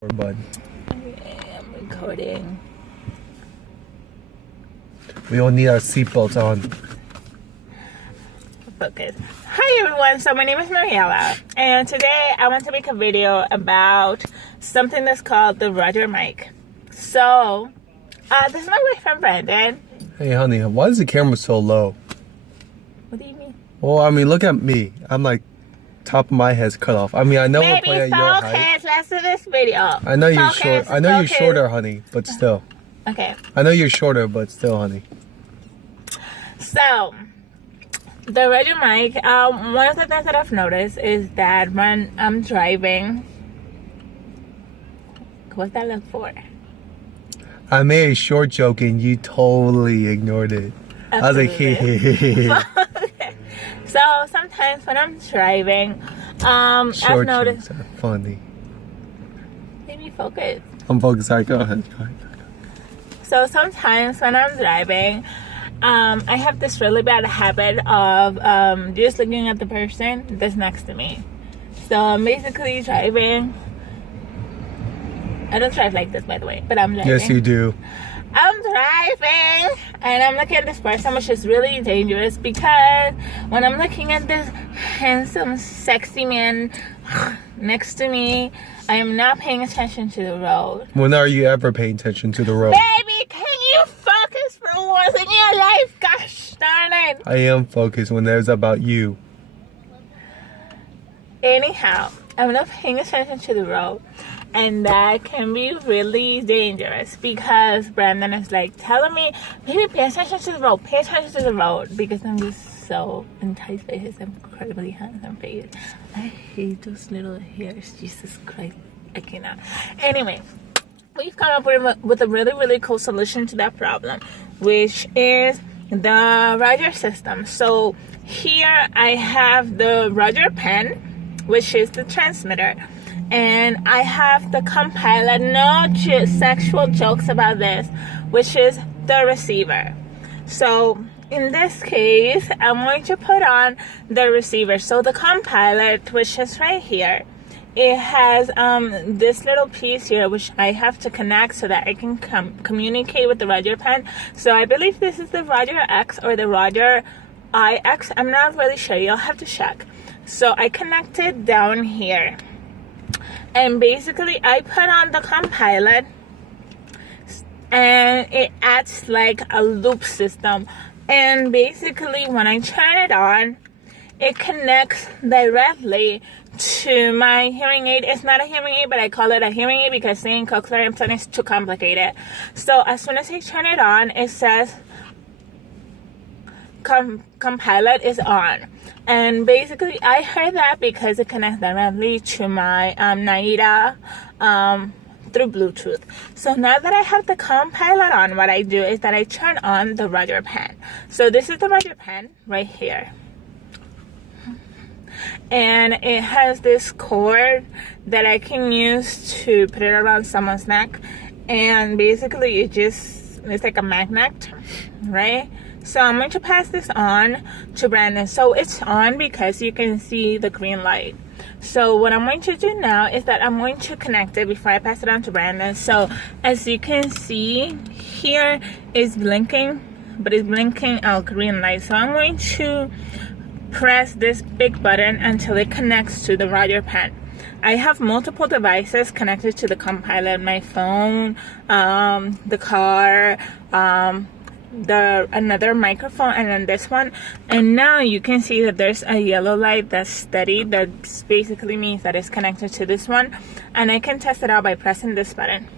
Bud. Okay, I'm recording. We all need our seatbelts on. Focus. Hi everyone, so my name is Mariela, and today I want to make a video about something that's called the Roger mic. So, this is my boyfriend Brandon. Hey honey, why is the camera so low? What do you mean? Well, I mean, look at me. I'm like, top of my head's cut off. I mean, I know we're Baby, playing at your height. focus, let's do this video. I know you're Focus, short. I know you're focus. shorter, honey, but still. Okay, I know you're shorter, but still, honey. so the Roger mic, one of the things that I've noticed is that when I'm driving, what's that look for? I made a short joke and you totally ignored it. I was like, Absolutely. So sometimes when I'm driving, I've short noticed. jokes are funny. Maybe focus. I'm focused. Sorry, go ahead. So sometimes when I'm driving, I have this really bad habit of just looking at the person that's next to me. So I'm basically driving. I don't drive like this, by the way, but I'm driving. Yes, you do. I'm driving and I'm looking at this person, which is really dangerous because when I'm looking at this handsome, sexy man next to me, I am not paying attention to the road. When are you ever paying attention to the road? Baby, can you focus for once in your life? Gosh darn it. I am focused when there's about you. Anyhow, I'm not paying attention to the road. And that can be really dangerous because Brandon is like telling me, baby, pay attention to the road, pay attention to the road, because I'm just so enticed by his incredibly handsome face. I hate those little hairs, Jesus Christ, I cannot. Anyway, we've come up with a really, really cool solution to that problem, which is the Roger system. So here I have the Roger pen, which is the transmitter. And I have the compiler, no sexual jokes about this, which is the receiver. So in this case, I'm going to put on the receiver. So the compiler, which is right here, it has this little piece here, which I have to connect so that I can communicate with the Roger pen. So I believe this is the Roger X or the Roger IX. I'm not really sure. You'll have to check. So I connected down here. And basically I put on the compiler and it acts like a loop system. And basically when I turn it on, it connects directly to my hearing aid. It's not a hearing aid, but I call it a hearing aid because saying cochlear implant is too complicated. So as soon as I turn it on, it says compiler is on. And basically I heard that because it connects directly to my Naira through Bluetooth. So now that I have the compiler on, what I do is that I turn on the Roger pen. So this is the Roger pen right here. And it has this cord that I can use to put it around someone's neck. And basically it's like a magnet, right? So I'm going to pass this on to Brandon. So it's on because you can see the green light. So what I'm going to do now is that I'm going to connect it before I pass it on to Brandon. So as you can see, here is blinking, but it's blinking a green light. So I'm going to press this big button until it connects to the Roger pen. I have multiple devices connected to the compiler, my phone, the car, another microphone, and then this one. And now you can see that there's a yellow light that's steady. That basically means that it's connected to this one, and I can test it out by pressing this button.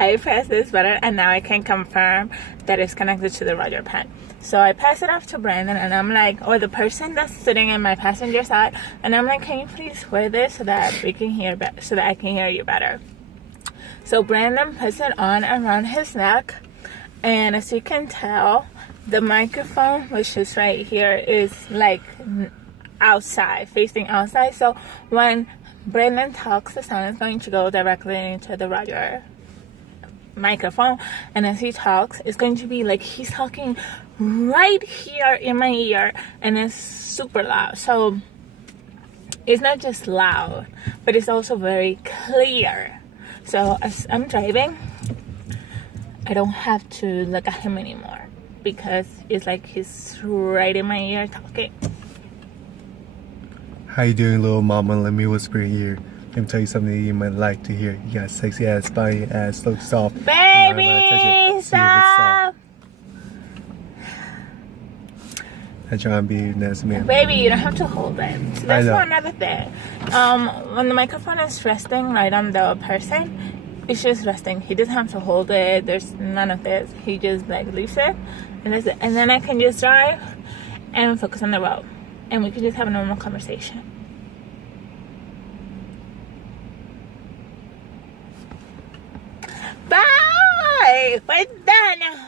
I press this button and now I can confirm that it's connected to the Roger pen. So I pass it off to Brandon and I'm like, or the person that's sitting in my passenger side, and I'm like, can you please wear this so that we can hear so that I can hear you better. So Brandon puts it on around his neck, and as you can tell, the microphone, which is right here, is like outside, facing outside. So when Brandon talks, the sound is going to go directly into the Roger microphone, and as he talks, it's going to be like he's talking right here in my ear, and it's super loud. So it's not just loud, but it's also very clear. So as I'm driving, I don't have to look at him anymore because it's like he's right in my ear talking. How you doing, little mama? Let me whisper in your ear. Let me tell you something that you might like to hear. You got sexy ass, body ass, so soft. Baby, stop! I try and be a nice man. Baby, you don't have to hold it. So that's know. another thing. When the microphone is resting right on the person, it's just resting. He doesn't have to hold it. There's none of this. He just like leaves it, and that's it. And then I can just drive and focus on the road, and we can just have a normal conversation. Bye. We're done.